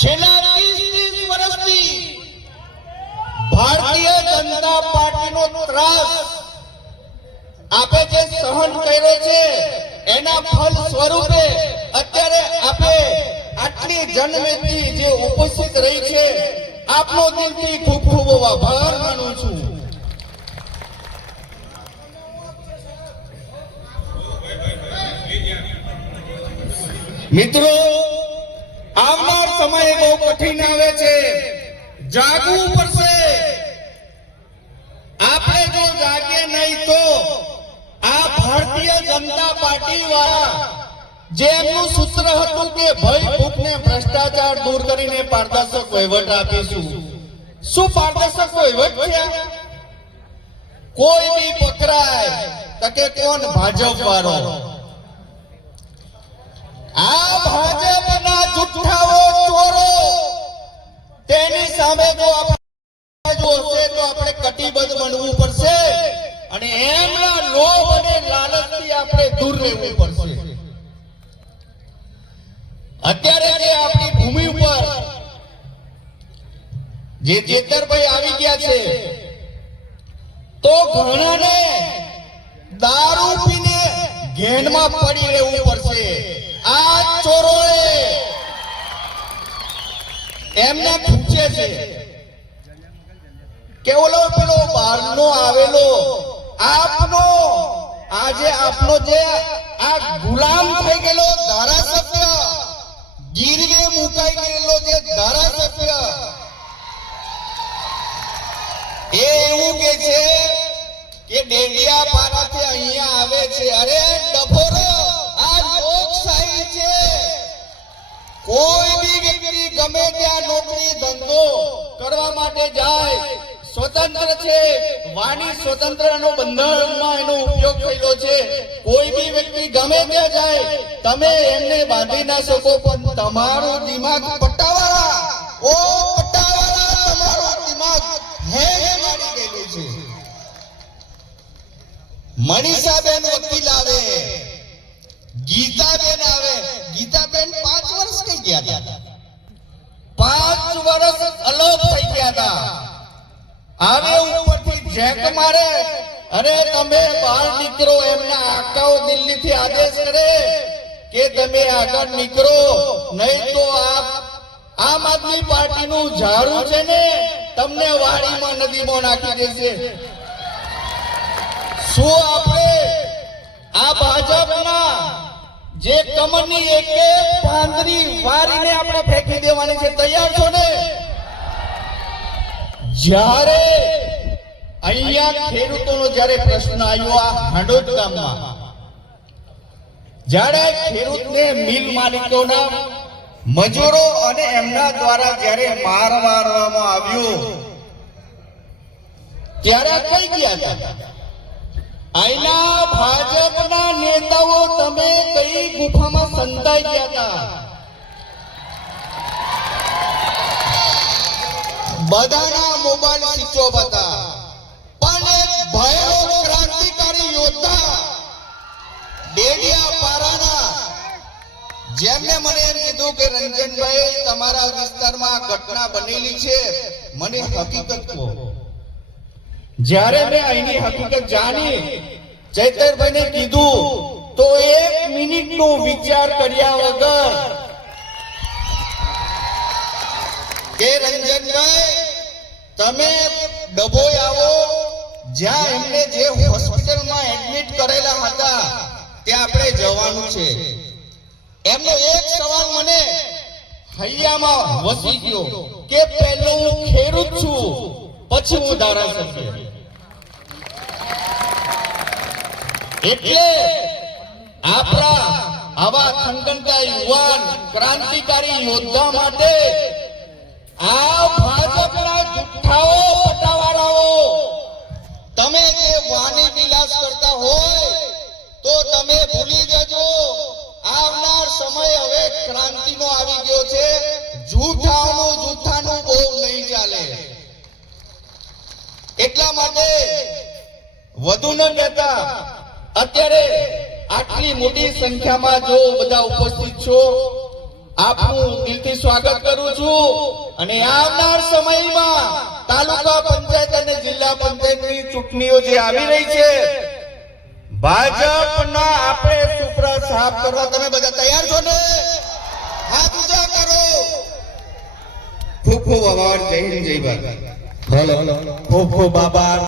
છેલ્લા 30 વર્ષથી ભારતીય જનતા પાર્ટીનો ત્રાસ આપે જે સહન કર્યો છે એના ફળ સ્વરૂપે અત્યારે આપે આટલી જનમેદની જે ઉપસ્થિત રહી છે આપનો દિલથી ખૂબ ખૂબ આભાર માનું છું। મિત્રો, આવનાર સમય બહુ કઠિન આવે છે, જાગવું પડશે। આપણે જો જાગે નહીં તો આ ભારતીય જનતા પાર્ટી વાળા જે એમનું સૂત્ર હતું કે ભય ભૂખ ને ભ્રષ્ટાચાર દૂર કરીને પારદર્શક વહીવટ આપીશું, શું પારદર્શક વહીવટ છે? કોઈ બી પકડાય તો કે કોણ ભાજપ વાળો? આ ભાજપના જુઠ્ઠાઓ ચોરો તેની સામે જો આપણે જોશે તો આપણે કટિબદ્ધ બનવું પડશે અને એમના લોભ અને લાલચથી આપણે દૂર રહેવું પડશે। અત્યારે જે આપણી ભૂમિ ઉપર જે જેતરભાઈ આવી ગયા છે તો ઘણાને દારૂ પીને ઘેનમાં પડી રહેવું પડશે। આ ચોરોએ એમને પૂછે છે કે ઓલો પેલો બહારનો આવેલો આપનો આજે આપનો જે આ ગુલામ થઈ ગયેલો ધારાસભ્ય, ગીરવે મુકાઈ ગયેલો જે ધારાસભ્ય, એ એવું કે છે કે ડેડિયા પારાથી અહીંયા આવે છે। અરે ડફોરો, આ લોકશાહી છે। કોઈ બી વ્યક્તિ ગમે ત્યાં નોકરી ધંધો કરવા માટે જાય, સ્વતંત્ર છે, વાણી સ્વતંત્રનો બંધારણમાં એનો ઉપયોગ થયેલો છે। કોઈ બી વ્યક્તિ ગમે ત્યાં જાય, તમે એમને બાંધી ના શકો, પણ તમારું દિમાગ પટ્ટાવાળા, ઓ પટ્ટાવાળા, તમારું દિમાગ હેંગ મારી ગયેલું છે। મનીષાબેન વકીલ આવે, ગીતાબેન આવે, ગીતાબેન 5 વર્ષ થઈ ગયા હતા, 5 વર્ષ અલોપ થઈ ગયા હતા। આવે ઉપરથી જેક મારે, અરે તમે બહાર નીકળો, એમના આકાઓ દિલ્હીથી આદેશ કરે કે તમે આગળ નીકળો, નહીં તો આમ આદમી પાર્ટીનું ઝાડુ છે ને તમને વાડીમાં નદીમાં નાખી દેશે। શું આપણે આ ભાજપના જે કમરની એક પાંદરી વારીને આપણે ફેંકી દેવાની છે, તૈયાર છો ને? જ્યારે અહીંયા ખેડૂતોનો જ્યારે પ્રશ્ન આવ્યો આ હાંડોદ ગામમાં, જ્યારે ખેડૂતને મિલ માલિકોના મજૂરો અને એમના દ્વારા જ્યારે માર મારવામાં આવ્યો ત્યારે કઈ ગયા હતા? અહીંના ભાજપના નેતાઓ તમે કઈ ગુફામાં સંતાઈ ગયા હતા? બધાના મોબાઈલ સ્વિચ ઓફ હતા, પણ એક ભયાનક ક્રાંતિકારી યોદ્ધા ડેડિયા પારાના જેમને મને એમ કીધું કે રંજનભાઈ તમારા વિસ્તારમાં ઘટના બનેલી છે, મને હકીકત કહો। જ્યારે મેં અહીંની હકીકત જાણી, ચૈતરભાઈને કીધું તો 1 મિનિટનો વિચાર કર્યા વગર કે રંજનભાઈ તમે ડભોઈ આવો, જ્યાં એમને જે હોસ્પિટલમાં એડમિટ કરેલા હતા ત્યાં આપણે જવાનું છે। એમનો એક સવાલ મને હૈયામાં વસી ગયો કે પહેલો હું ખેડૂત છું, પછી હું ધારાસભ્ય। એટલે આપણા આવા થનગનતા યુવાન ક્રાંતિકારી યોદ્ધા માટે આ ભાજપના જુઠ્ઠાઓ પટાવાળાઓ તમે જે વાણી વિલાસ કરતા હોય તો તમે ભૂલી જજો, આવનાર સમય હવે ક્રાંતિનો આવી ગયો છે। જૂઠાનું બહુ નહીં ચાલે। એટલા માટે વધુ ન કહેતા અત્યારે આટલી મોટી સંખ્યામાં જો બધા ઉપસ્થિત છો, આપનું દિલથી સ્વાગત કરું છું અને આવનાર સમયમાં તાલુકા પંચાયત અને જિલ્લા પંચાયતની ચૂંટણીઓ જે આવી રહી છે, ભાજપના આપણે સુપરા સાફ કરવા તમે બધા તૈયાર છો ને? હાથ ઊંચા કરો. ખૂબ ખૂબ આભાર. જય હિન્દ, જય ભારત. ખૂબ ખૂબ આભાર.